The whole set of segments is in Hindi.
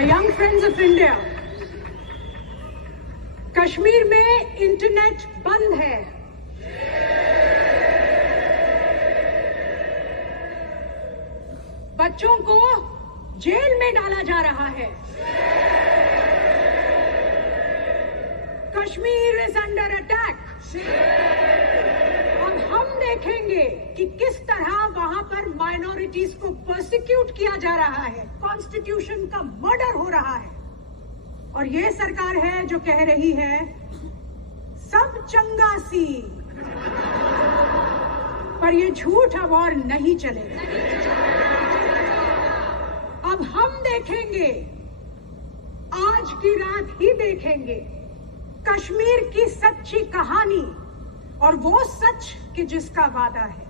My young friends of India, Kashmir में इंटरनेट बंद है। बच्चों को जेल में डाला जा रहा है। Kashmir is under attack. अब हम देखेंगे कि किस तरह वहां पर माइनॉरिटीज को पर्सिक्यूट किया जा रहा है, कॉन्स्टिट्यूशन का मर्डर हो रहा है। और ये सरकार है जो कह रही है सब चंगा सी, पर ये झूठ अब और नहीं चलेगा। अब हम देखेंगे, आज की रात ही देखेंगे कश्मीर की सच्ची कहानी, और वो सच कि जिसका वादा है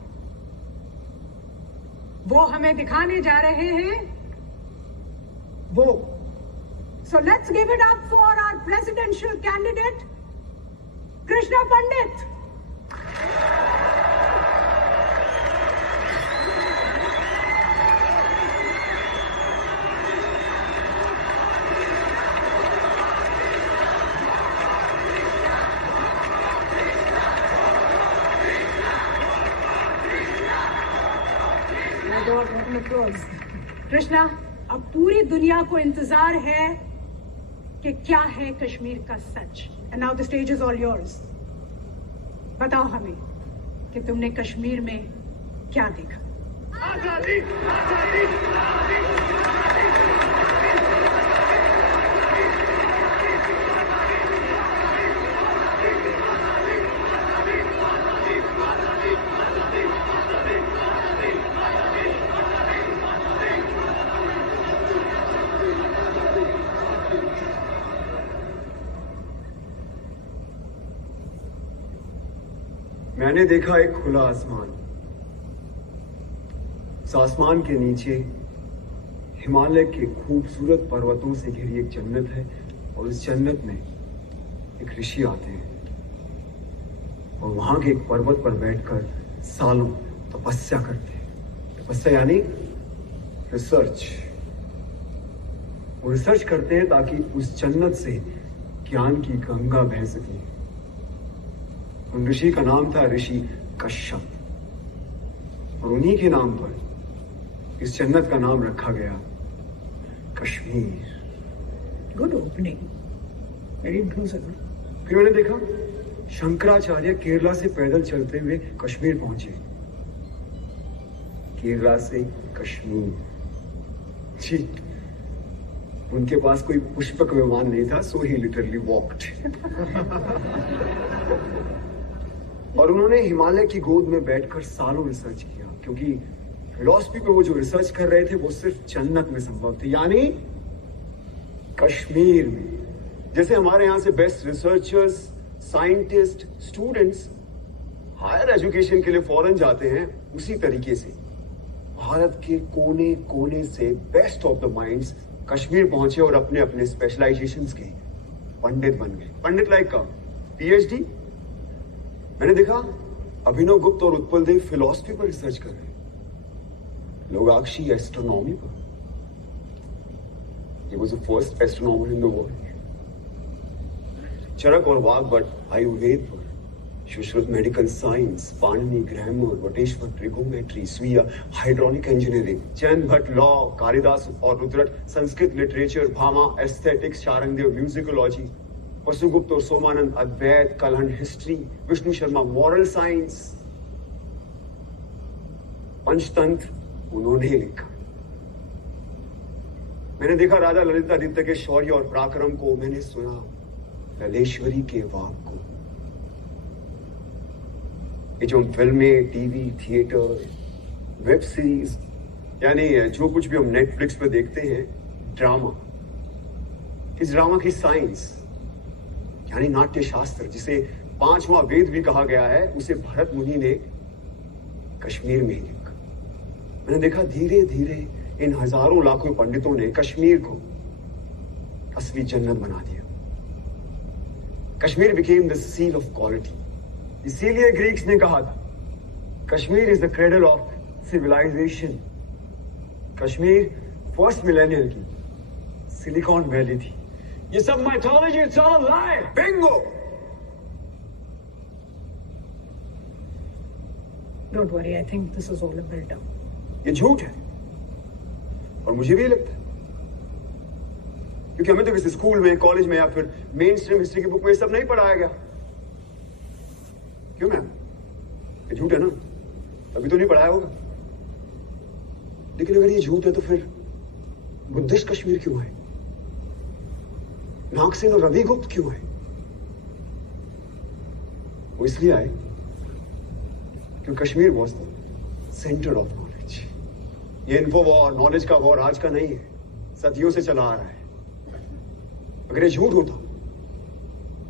वो हमें दिखाने जा रहे हैं वो। So let's give it up for our presidential candidate, Krishna Pandit. Krishna, अब पूरी दुनिया को इंतजार है कि क्या है कश्मीर का सच। And now the stage is all yours. बताओ हमें कि तुमने कश्मीर में क्या देखा। आजादी, आजादी, मैंने देखा एक खुला आसमान। उस आसमान के नीचे हिमालय के खूबसूरत पर्वतों से घिरी एक जन्नत है, और उस जन्नत में एक ऋषि आते हैं और वहां के एक पर्वत पर बैठकर सालों तपस्या करते हैं। तपस्या यानी रिसर्च। वो रिसर्च करते हैं ताकि उस जन्नत से ज्ञान की गंगा बह सके। उन ऋषि का नाम था ऋषि कश्यप, और उन्हीं के नाम पर इस जन्नत का नाम रखा गया Kashmir. Good opening, very impressive. फिर मैंने देखा शंकराचार्य केरला से पैदल चलते हुए कश्मीर पहुंचे। केरला से कश्मीर जी। उनके पास कोई पुष्पक विमान नहीं था, सो ही लिटरली वॉक्ड। और उन्होंने हिमालय की गोद में बैठकर सालों रिसर्च किया, क्योंकि फिलॉसफी पे वो जो रिसर्च कर रहे थे वो सिर्फ जन्नत में संभव थे, यानी कश्मीर में। जैसे हमारे यहां से best researchers, scientist, students higher education के लिए फॉरेन जाते हैं, उसी तरीके से भारत के कोने कोने से best of the minds Kashmir पहुंचे और अपने अपने स्पेशलाइजेशंस के पंडित बन गए। पंडित लाइक का पीएचडी। मैंने देखा अभिनव गुप्त और उत्पल देव फिलॉसफी पर रिसर्च कर रहे हैं, लोगाक्षी एस्ट्रोनॉमी पर। He was the first astronomer in the world. Charaka और वाग्भट आयुर्वेद पर, Sushruta medical science, Panini grammar, Vateshvara trigonometry, Suyya hydraulic engineering, Jayanta Bhatta law, Kalidasa और Rudrata Sanskrit literature, Bhama aesthetics, Sharngadeva musicology, Vasugupta और Somananda Advaita, Kalhana history, Vishnu Sharma moral science, Panchatantra उन्होंने लिखा। मैंने देखा राजा ललितादित्य के शौर्य और पराक्रम को, मैंने सुना ललेश्वरी के वाक को। ये जो फिल्में, टीवी, थिएटर, वेब सीरीज, यानी जो कुछ भी हम नेटफ्लिक्स पे देखते हैं, ड्रामा, इस ड्रामा की साइंस यानी नाट्य शास्त्र, जिसे 5वां वेद भी कहा गया है, उसे भरत मुनि ने कश्मीर में ही लिखा। मैंने देखा धीरे धीरे इन हजारों लाखों पंडितों ने कश्मीर को असली जन्नत बना दिया। Kashmir became the seal of quality. इसीलिए ग्रीक्स ने कहा था Kashmir is the cradle of civilization. Kashmir first millennium की सिलिकॉन वैली थी। ये सब mythology, it's all a lie. Bingo. Don't worry, I think this is all a build-up. ये झूठ है और मुझे भी लगता है, क्योंकि हमें तो किसी स्कूल में, कॉलेज में या फिर मेन स्ट्रीम हिस्ट्री की बुक में ये सब नहीं पढ़ाया गया। क्यों मैम? ये झूठ है ना, अभी तो नहीं पढ़ाया होगा। लेकिन अगर ये झूठ है तो फिर बुद्धिस्ट कश्मीर क्यों आए? नागसेन और रविगुप्त क्यों आए? वो इसलिए आए क्योंकि Kashmir was the centre of knowledge. ये इन्फो वॉर, नॉलेज का वॉर आज का नहीं है, सदियों से चला आ रहा है। अगर ये झूठ होता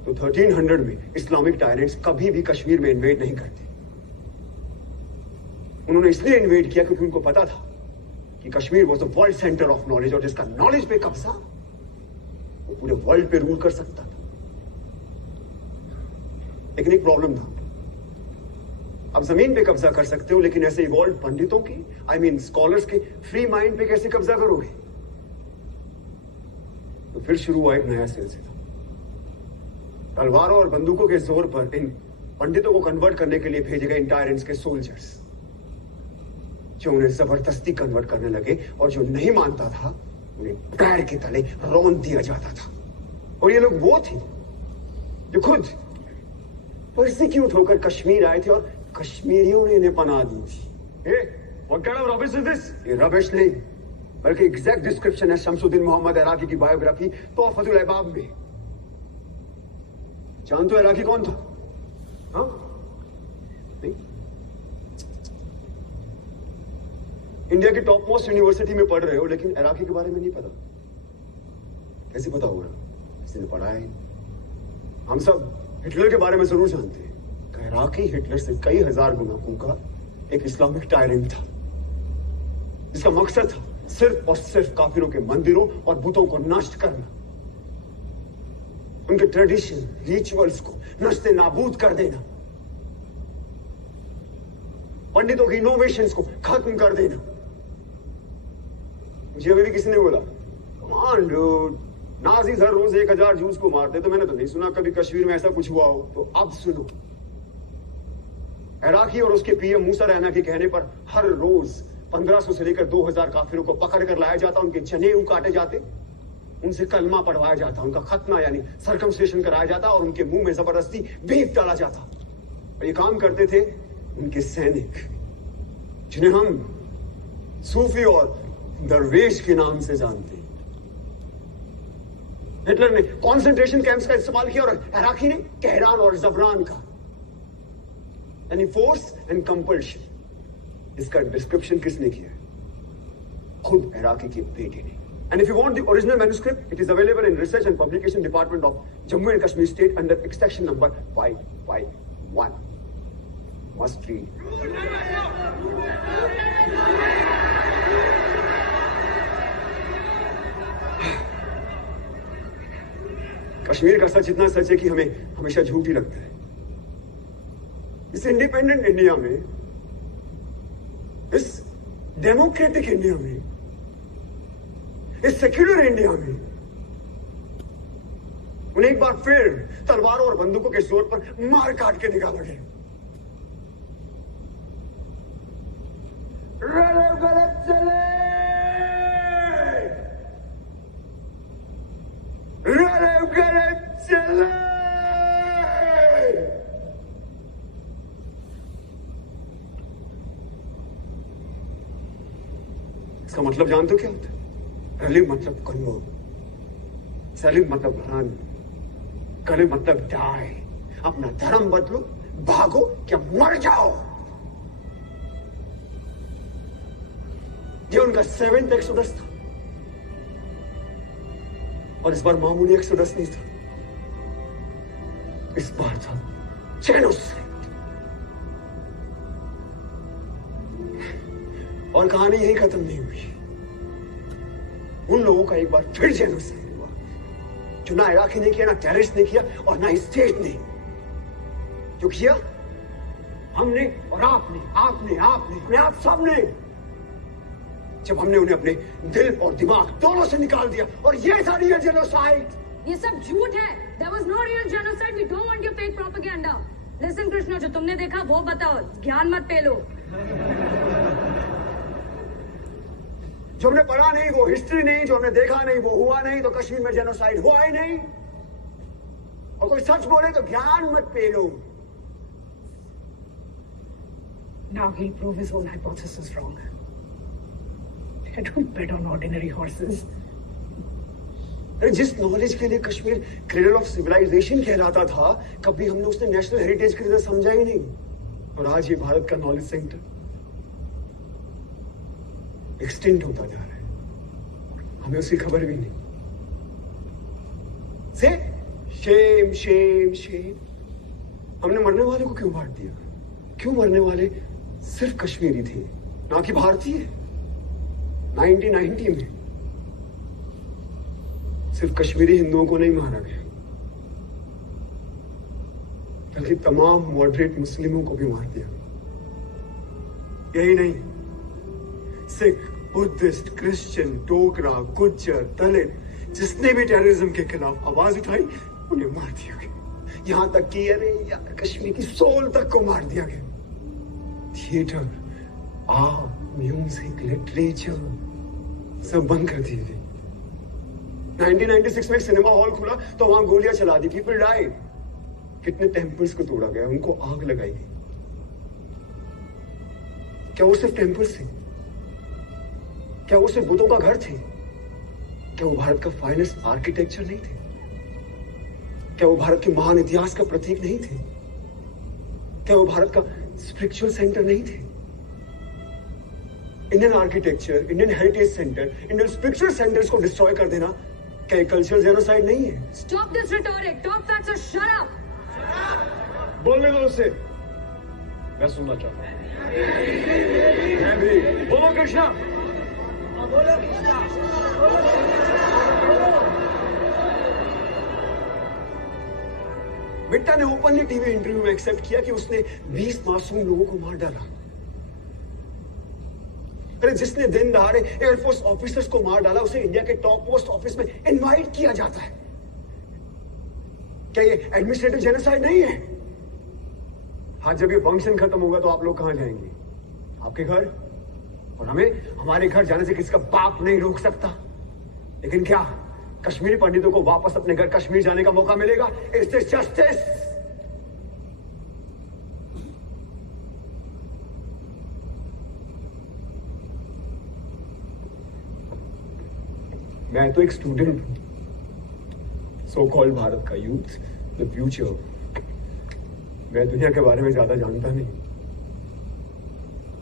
तो 1300 में इस्लामिक टायरेंट्स कभी भी कश्मीर में इन्वेड नहीं करते। उन्होंने इसलिए इन्वेड किया क्योंकि उनको पता था कि Kashmir was the world centre of knowledge, और जिसका नॉलेज पे कब्जा वो पूरे वर्ल्ड पे रूल कर सकता था। लेकिन एक प्रॉब्लम था, अब जमीन पे कब्जा कर सकते हो, लेकिन ऐसे इवॉल्व पंडितों की, आई मीन स्कॉलर्स के फ्री माइंड पे कैसे कब्जा करोगे? तो फिर शुरू हुआ एक नया सिलसिला। तलवारों और बंदूकों के जोर पर इन पंडितों को कन्वर्ट करने के लिए भेजे गए इन टायरेंट्स के सोल्जर्स, जो उन्हें जबरदस्ती कन्वर्ट करने लगे, और जो नहीं मानता था उन्हें पैर के तले रौंद दिया जाता था। और ये लोग वो थे जो खुद परसिक्यूट होकर कश्मीर आए थे और कश्मीरियों ने इन्हें पनाह दी थी। What kind of rubbish is this? ये रबिश नहीं, बल्कि एग्जैक्ट डिस्क्रिप्शन है शमसुद्दीन मोहम्मद इराकी की बायोग्राफी तोहफतुल अहबाब में। जानते हो इराकी कौन था? हाँ? नहीं? इंडिया की टॉप मोस्ट यूनिवर्सिटी में पढ़ रहे हो, लेकिन इराकी के बारे में नहीं पता। कैसे पता होगा? किसी ने पढ़ा है? हम सब हिटलर के बारे में जरूर जानते हैं। इराकी हिटलर से कई हजार गुना ऊंचा एक इस्लामिक टायरेंट था, जिसका मकसद था सिर्फ और सिर्फ काफिरों के मंदिरों और बुतों को नष्ट करना, उनके ट्रेडिशन, रिचुअल्स को नष्टे नाबूद कर देना, पंडितों की इनोवेशंस को खत्म कर देना। मुझे अभी भी किसी ने बोला, कमान डूड, नाज़ीज़ हर रोज 1000 जूस को मारते, तो मैंने तो नहीं सुना कभी कश्मीर में ऐसा कुछ हुआ हो। तो अब सुनो, इराकी और उसके पीएम मूसा रैना के कहने पर हर रोज 1500 से लेकर 2000 काफिरों को पकड़ कर लाया जाता, उनके जनेऊ काटे जाते, उनसे कलमा पढ़वाया जाता, उनका खतना यानी सर्कमस्टेशन कराया जाता, और उनके मुंह में जबरदस्ती बीफ डाला जाता। और ये काम करते थे उनके सैनिक, जिन्हें हम सूफी और दरवेश के नाम से जानते हैं। हिटलर ने कॉन्सेंट्रेशन कैंप्स का इस्तेमाल किया और इराकी ने कहरान और जबरान का, यानी फोर्स एंड कंपल्शन। इसका डिस्क्रिप्शन किसने किया? खुद इराकी के बेटे ने। And if you want the original manuscript, it is available in Research and Publication Department of Jammu and Kashmir State under extraction number 551. Must read. Kashmir का सच इतना सच है कि हमें हमेशा झूठ ही लगता है। इस इंडिपेंडेंट इंडिया में, इस डेमोक्रेटिक इंडिया में, इस सेक्युलर इंडिया में उन्हें एक बार फिर तलवारों और बंदूकों के जोर पर मार काट के निकाला गया। गलत चले, गलत चले। इसका मतलब जानते हो क्या होता है? रलिंग मतलब कन्वर्ट, सलिंग मतलब रन, कलिंग मतलब डाई। अपना धर्म बदलो, भागो क्या मर जाओ। ये उनका 7th एक्सोडस था, और इस बार मामूली एक्सोडस नहीं था, इस बार था जेनोसाइड। और कहानी यही खत्म नहीं हुई। उन लोगों का एक बार फिर जेनोसाइड हुआ, जो ना इराकी ने किया, ना टेररिस्ट ने किया, और ना स्टेट ने। जो किया हमने और आपने, आप सबने। जब हमने उन्हें अपने दिल और दिमाग दोनों से निकाल दिया। और ये था रियल जेनोसाइड। ये सब झूठ है। There was no real genocide. We don't want your fake propaganda. Listen Krishna, जो तुमने देखा वो बताओ, ज्ञान मत पेलो। जो हमने पढ़ा नहीं वो हिस्ट्री नहीं, जो हमने देखा नहीं वो हुआ नहीं, तो कश्मीर में जेनोसाइड हुआ ही नहीं। और कोई सच बोले तो ज्ञान मत पेलो। Now he'll prove his whole hypothesis wrong. I don't bet on ordinary horses. अरे जिस नॉलेज के लिए कश्मीर क्रेडल ऑफ सिविलाइजेशन कहलाता था, कभी हमने उसने नेशनल हेरिटेज की तरह समझा ही नहीं। और आज ये भारत का नॉलेज सेंटर एक्सटेंड होता जा रहा है, हमें उसकी खबर भी नहीं। से शेम शेम शेम। हमने मरने वाले को क्यों बांट दिया? क्यों मरने वाले सिर्फ कश्मीरी थे, ना कि भारतीय? 1990 में सिर्फ कश्मीरी हिंदुओं को नहीं मारा गया, बल्कि तमाम मॉडरेट मुस्लिमों को भी मार दिया। यही नहीं, सिख, बुद्धिस्ट, क्रिश्चियन, डोगरा, गुज्जर, दलित, जिसने भी टेररिज्म के खिलाफ आवाज उठाई उन्हें मार दिया गया। यहां तक कि अरे यार कश्मीर की सोल तक को मार दिया गया। थिएटर, आर्ट, म्यूजिक, लिटरेचर सब बंद कर दिए गए। 1996 में सिनेमा हॉल खुला तो वहां गोलियां चला दी, पीपल डाइड। कितने टेम्पल्स को तोड़ा गया, उनको आग लगाई गई। क्या वो सिर्फ टेम्पल्स थे? क्या वो सिर्फ बुतों का घर थे? क्या वो भारत का फाइनेस्ट आर्किटेक्चर नहीं थे? क्या वो भारत के महान इतिहास का प्रतीक नहीं थे? क्या वो भारत का स्पिरिचुअल सेंटर नहीं थे? Indian architecture, Indian heritage centre, Indian spiritual centres को डिस्ट्रॉय कर देना क्या कल्चरल जेनोसाइड नहीं है? Stop this rhetoric. Talk facts or shut up. बोलने दो उसे, मैं सुनना चाहता हूं। मैं भी। बोलो कृष्णा। बिट्टा ने ओपनली टीवी इंटरव्यू में एक्सेप्ट किया कि उसने 20 मासूम लोगों को मार डाला। अरे जिसने दिन दहाड़े एयरफोर्स ऑफिसर्स को मार डाला, उसे इंडिया के टॉप पोस्ट ऑफिस में इनवाइट किया जाता है। क्या ये एडमिनिस्ट्रेटिव जेनोसाइड नहीं है? हाँ, जब ये फंक्शन खत्म होगा तो आप लोग कहां जाएंगे? आपके घर। और हमें हमारे घर जाने से किसका बाप नहीं रोक सकता। लेकिन क्या कश्मीरी पंडितों को वापस अपने घर कश्मीर जाने का मौका मिलेगा? Is this justice? मैं तो एक स्टूडेंट हूं, सो कॉल्ड भारत का यूथ, द फ्यूचर। मैं दुनिया के बारे में ज्यादा जानता नहीं,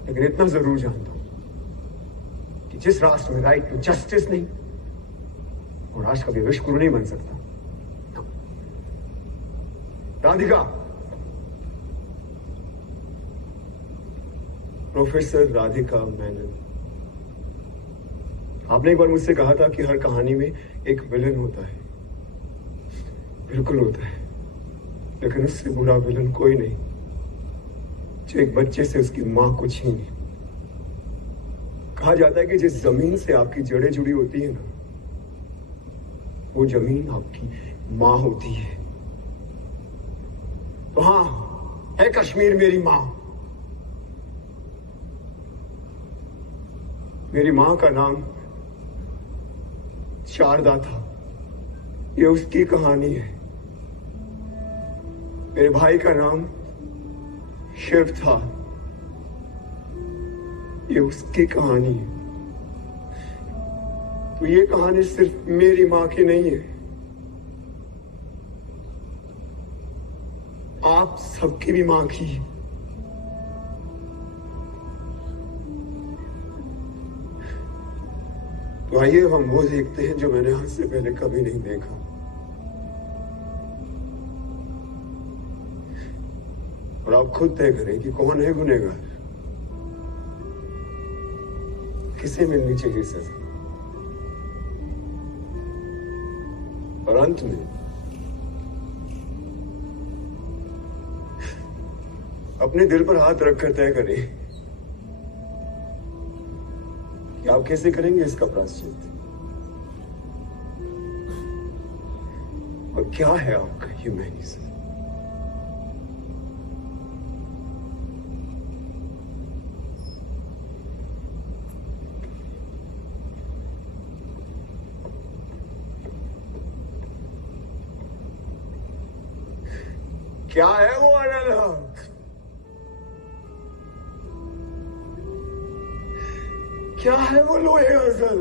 लेकिन इतना जरूर जानता हूं कि जिस राष्ट्र में राइट टू जस्टिस नहीं, वो राष्ट्र कभी विश्व गुरु नहीं बन सकता। राधिका, प्रोफेसर राधिका मेनन, आपने एक बार मुझसे कहा था कि हर कहानी में एक विलन होता है। बिल्कुल होता है, लेकिन उससे बुरा विलन कोई नहीं जो एक बच्चे से उसकी मां को छीने। कहा जाता है कि जिस जमीन से आपकी जड़ें जुड़ी होती है ना, वो जमीन आपकी मां होती है। तो हाँ, है कश्मीर मेरी मां। मेरी मां का नाम शारदा था, ये उसकी कहानी है। मेरे भाई का नाम शिव था, ये उसकी कहानी है। तो ये कहानी सिर्फ मेरी मां की नहीं है, आप सबकी भी मां की है। तो आइए हम वो देखते हैं जो मैंने आज से पहले कभी नहीं देखा। और आप खुद तय करें कि कौन है गुनहगार, किसे मिलनी चाहिए सजा। और अंत में अपने दिल पर हाथ रखकर तय करें कि कि आप कैसे करेंगे इसका प्रायश्चित, और क्या है आपका ह्यूमैनिज्म। क्या है वो अनल हक? क्या है वो लोहे अजल?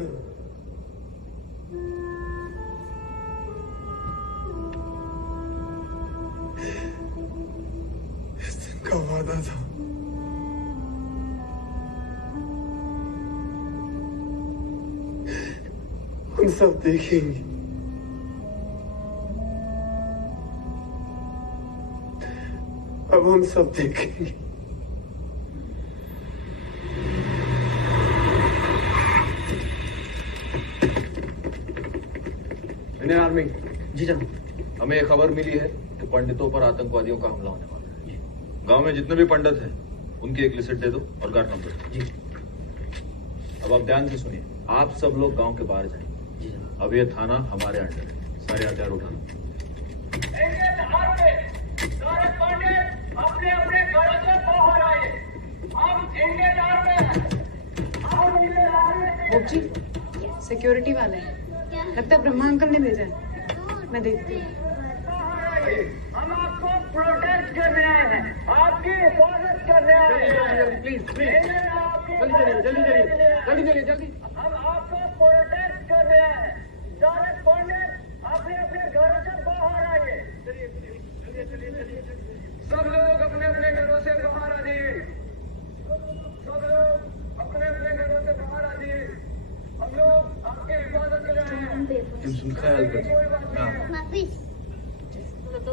इस दिन का वादा था, हम सब देखेंगे। अब हम सब देखेंगे। इंडियन आर्मी, जी जनाब। हमें एक खबर मिली है कि पंडितों पर आतंकवादियों का हमला होने वाला है। जी। गांव में जितने भी पंडित हैं उनकी एक लिस्ट दे दो और गार्ड नंबर। जी। अब आप ध्यान से सुनिए, आप सब लोग गांव के बाहर जाएं। जी जनाब। अब ये थाना हमारे अंडर है, सारे हथियार उठाना। सारे पंडित अपने अपने घरों से बाहर आए। हम इंडियन आर्मी जी सिक्योरिटी वाले हैं, लगता है ब्रह्मा अंकल ने भेजा है, मैं देखती हूँ। हम आपको प्रोटेक्ट करने आए हैं, आपकी हिफाजत करने आए हैं। प्लीज जल्दी। हम आपको प्रोटेक्ट करने आए हैं। सारे पंडित अपने अपने घरों से बाहर आइए। सब लोग अपने अपने घरों से बाहर आ जाइए। सब लोग अपने अपने घरों से बाहर आ जाइए। हम लोग आपकी हिफाजत के लिए आए हैं। तुम सुन ख्याल कर।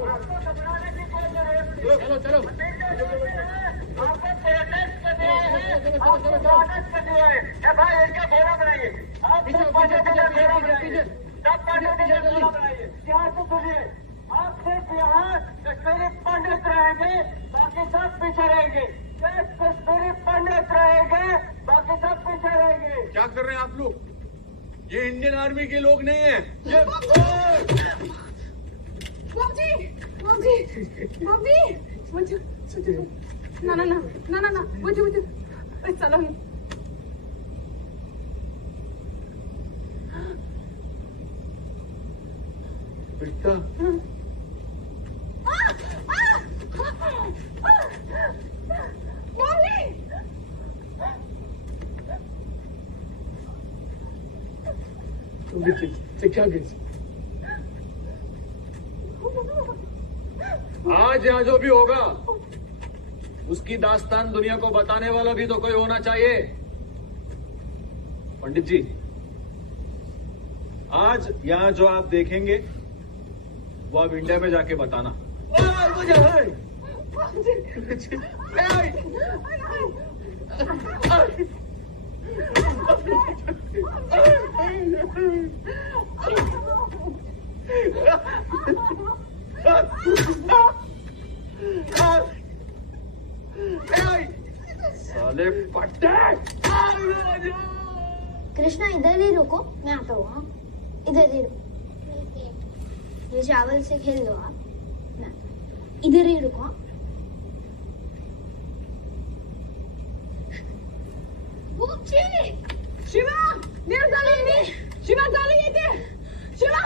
आपको घबराने की कोई जरूरत नहीं। चलो। आपको प्रोटेक्ट करने आए हैं, आपको हिफाजत करने आए हैं। भाई इनका घेरा बनाइए। आप सब पंडितों का घेरा बनाइए। सब पंडितों का घेरा बनाइए। ध्यान से सुनिए, आप सिर्फ यहाँ कश्मीरी पंडित रहेंगे, बाकी सब पीछे रहेंगे। सिर्फ कश्मीरी पंडित रहेंगे, बाकी सब पीछे रहेंगे। क्या कर रहे हैं आप लोग? ये इंडियन आर्मी के लोग नहीं है। ये ना मुझे चलो। बेटा क्या आज यहाँ जो भी होगा उसकी दास्तान दुनिया को बताने वाला भी तो कोई होना चाहिए। पंडित जी, आज यहाँ जो आप देखेंगे वो आप इंडिया में जाके बताना। साले पट्टे। कृष्णा इधर ही रुको, मैं आता हूँ। हाँ इधर ही रुको, ये चावल से खेल लो आप। मैं आता हूँ। इधर ही रुको। हाँ शिवा नेर झाली, शिवा झाली येते। शिवा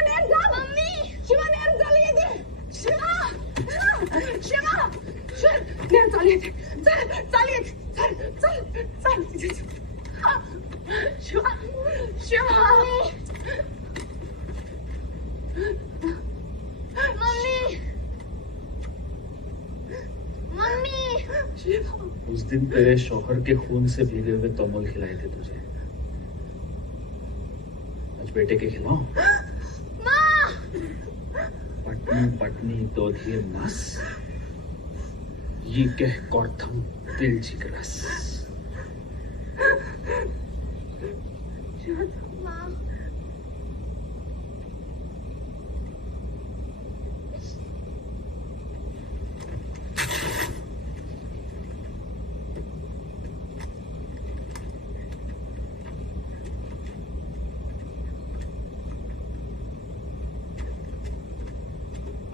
नेर झाली, मम्मी शिवा नेर झाली येते। शिवा नेर झाली येते। चल शिवा मम्मी उस दिन तेरे शौहर के खून से भीगे हुए तोमल खिलाए थे तुझे, आज बेटे के खिलाओ। पटनी दोधिये मास, ये कह कौर्थम दिल जिगरस।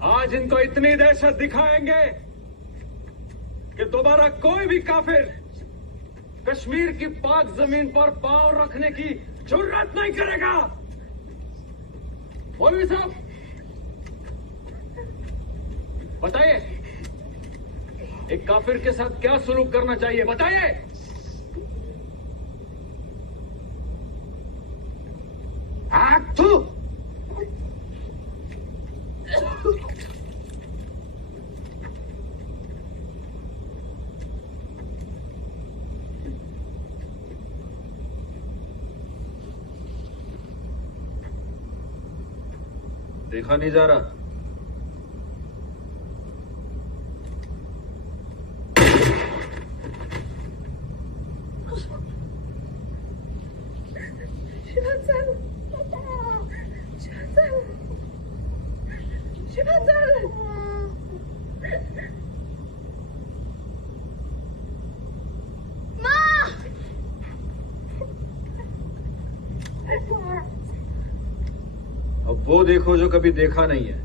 आज इनको इतनी दहशत दिखाएंगे कि दोबारा कोई भी काफिर कश्मीर की पाक जमीन पर पांव रखने की जुर्रत नहीं करेगा। मौलवी साहब बताइए, एक काफिर के साथ क्या सलूक करना चाहिए, बताइए। देखा नहीं जा रहा। अब वो देखो जो कभी देखा नहीं है।